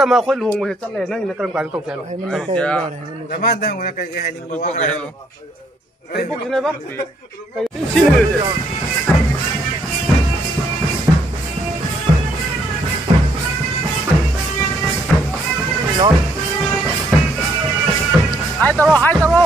तमा खोई लुहोंग हे चले नंग न करम कान तोक चलो दमान दंग उना कई हाइनिंग बवा कई बुक ने बा कई सिन हाय तरो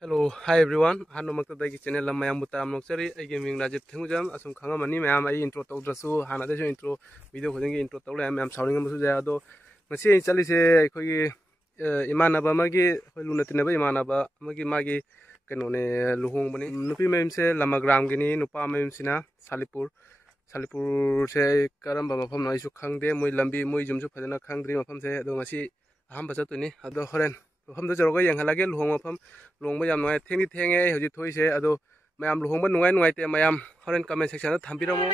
Hello, hi everyone. Hanu makta dagi channel lam mayam butam noksari ai gaming Rajiv Thengujam asum khanga mani mayam ai intro tawdrasu hana de intro video khojing intro tawle mayam shouting amusu ja ado ngasi chali se khoi imanaba magi khoi lunatina ba imanaba magi keno ne luhong bani nupi mayam se lamagram gini nupa mayam sina salipur se karamba mafam na isu khangde moi lambi moi jumsu phadana khangdri mafam se ado ngasi aham basatuni ado horen हम तो जरूर yang halage luhong mafam luhong ba yam nuai thenge hoji thoi se ado mayam luhong ba nuai te mayam horen comment section da thambiramo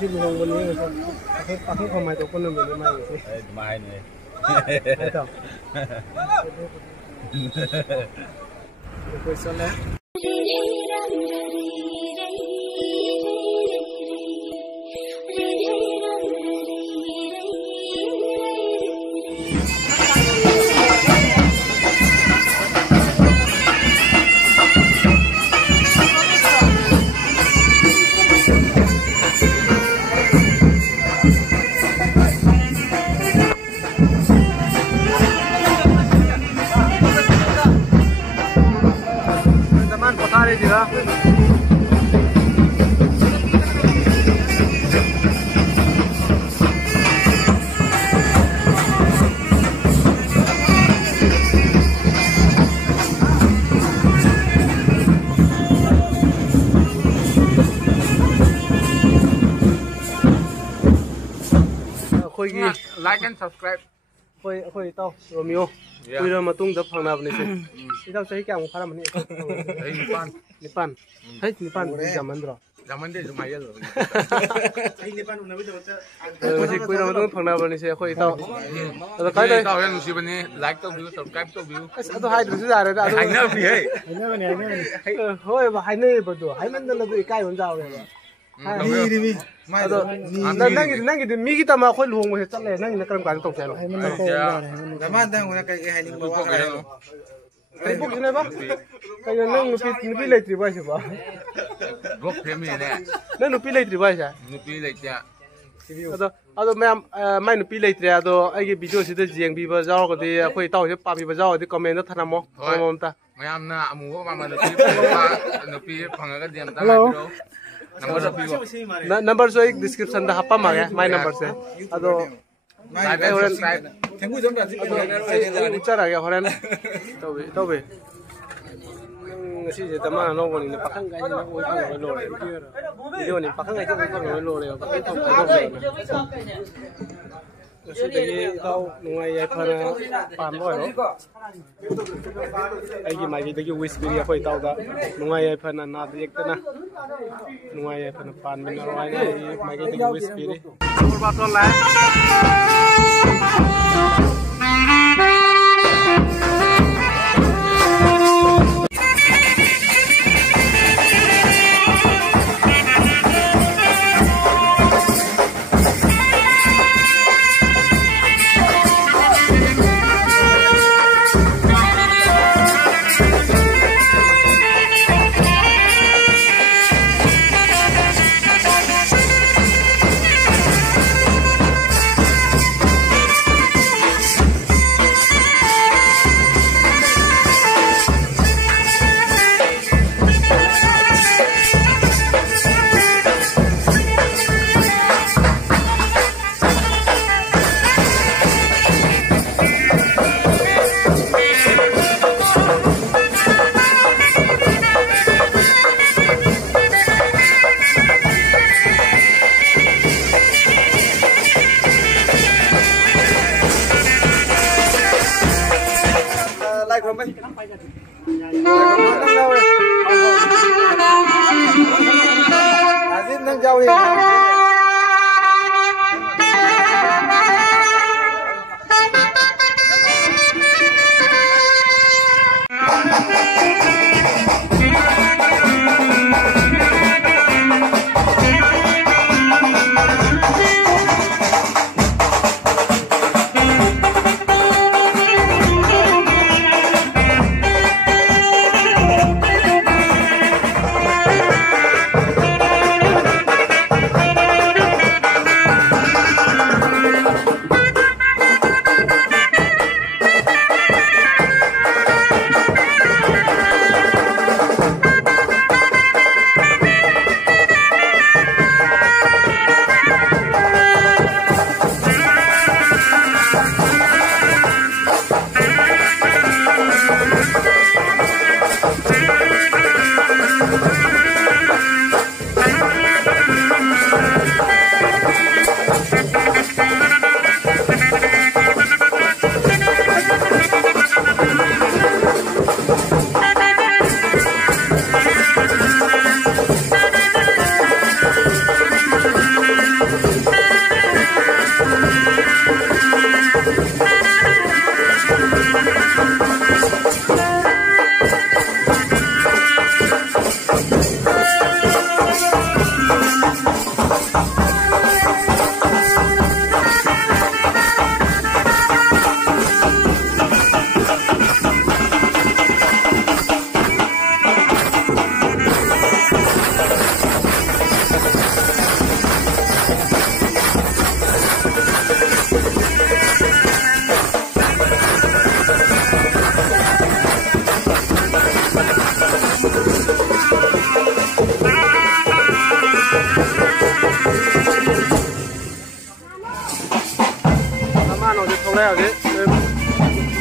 si luhong bani pakai pamai to kon nambe mai si mai ne to ko sala like and subscribe khoi tao Romeo khui ra matung da phangna bani se idau sahi kya phara mani nipan hai nipan jamandro jamande jumaya lo ai nipan unabi to wasi khui ra matung phangna bani se khoi tao ado kai dai tao yan nusi bani like to view subscribe to view ado hai du ja re ado hai na bi hai hoi ba hai nei ba do hai man da la du kai on jaw re mi ado nangi migi tama khoi luhong he chale nangi na karam kan tok chalo dama dang una kai hainin bawa kai buk ne ba kai nang nupi leitri ba se ba gok family ne na nupi leitri ba sa nupi leitya ado ma'am mai nupi leitri ado ai ge video sida jeng bi ba jaw ko de khoi taw se pa bi ba jaw de comment da thanamo mom ta mayam na amu ba ma nupi phangaga diam ta number so ek description da hapa ma my number se ado like and subscribe thank you jam da ucara ya horan tobe ngasi je tama no boni ne pakhang ga ni oi phang lo le video ni pakhang ga ni phang lo le ba kai phang lo le ngasi de tao nuai ai phana pan lo ro ai gi mai gi de wish bi ya khoi tao da nuai ai phana na de ek na nuai ai phana pan min ro ai mai gi de wish bi ri और बात तो ला bay Azit nâng dâu đi lagi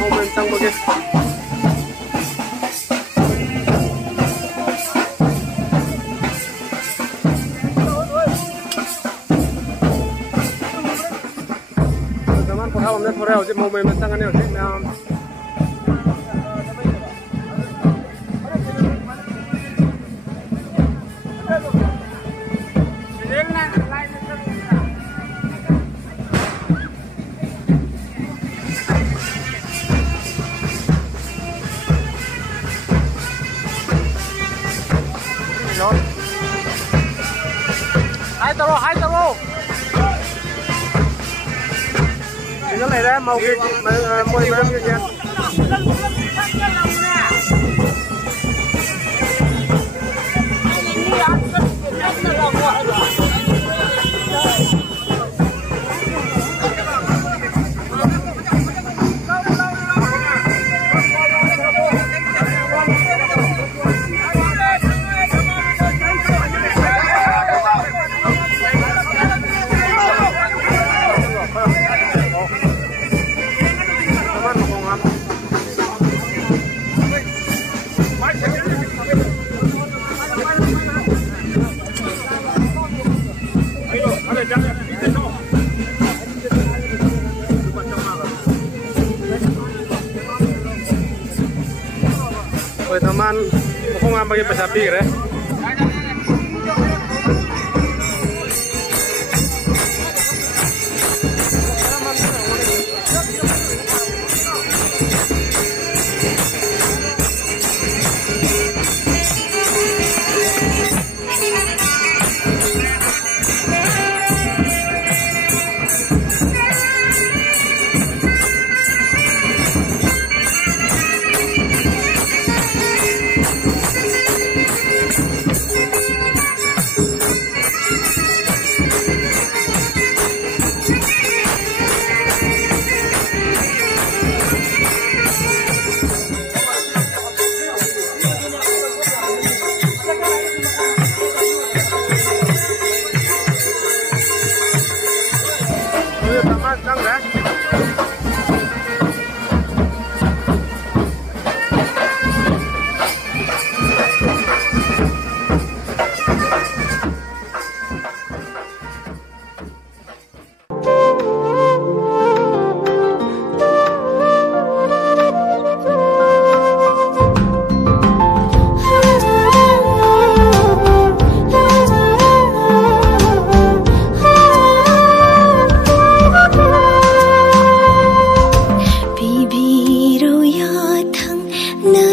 mau bentang bagi teman perhalamnya sore aja mau bentang ini oke nah hai taro cái này đấy màu kia môi mấy kia kìa teman mau ngambil pesapi ya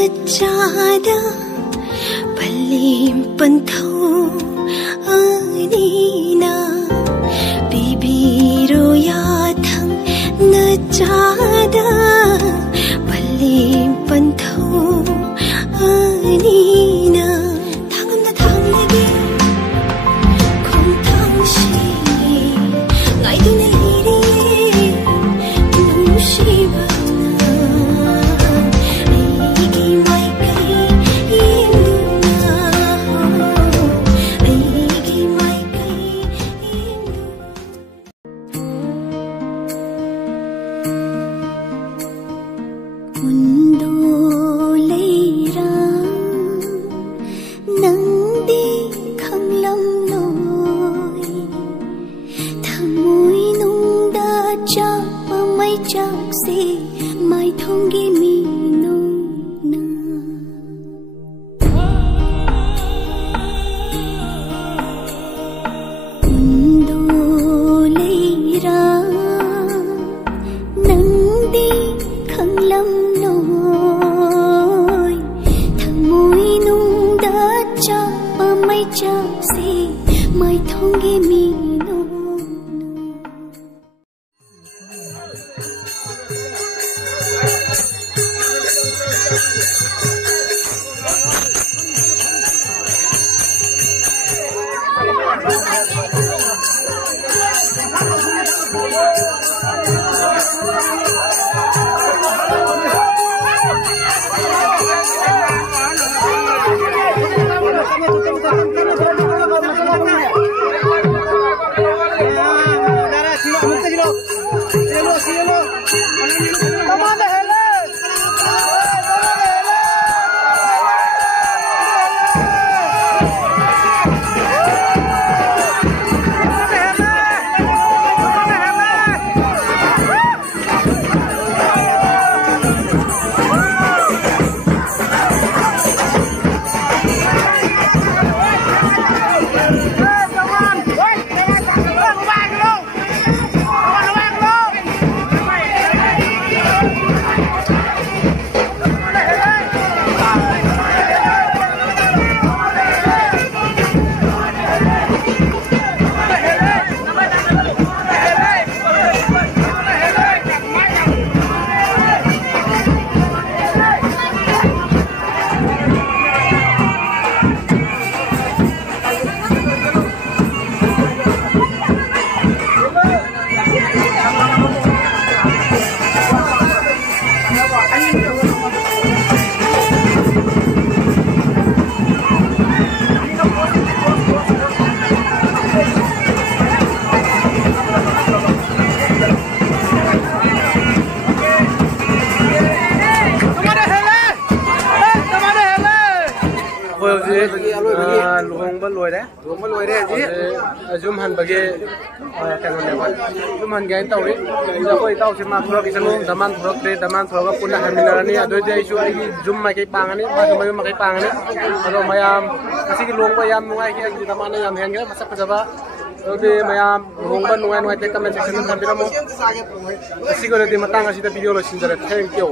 chada palim pantho anina bibiro ya thang na chada palim pantho anina thangam na thang lagi khom thang shi ngai tu na liri nung shi ba luong ba loi đấy zoom hẳn bagi cái này vậy zoom hẳn cái tàu đấy giờ coi tàu xem mà thua cái sân daman thua cái daman thua cái punah hẳn mình này đôi giây chú ấy zoom mai cái pang này mà cái pang này rồi mayam cái luong mayam nungai cái daman này yam hang cái masak pejabat rồi mayam luong ba nungai cái comment section tham bilang mo cái sih kalau di matang asih video lo sendiri thank you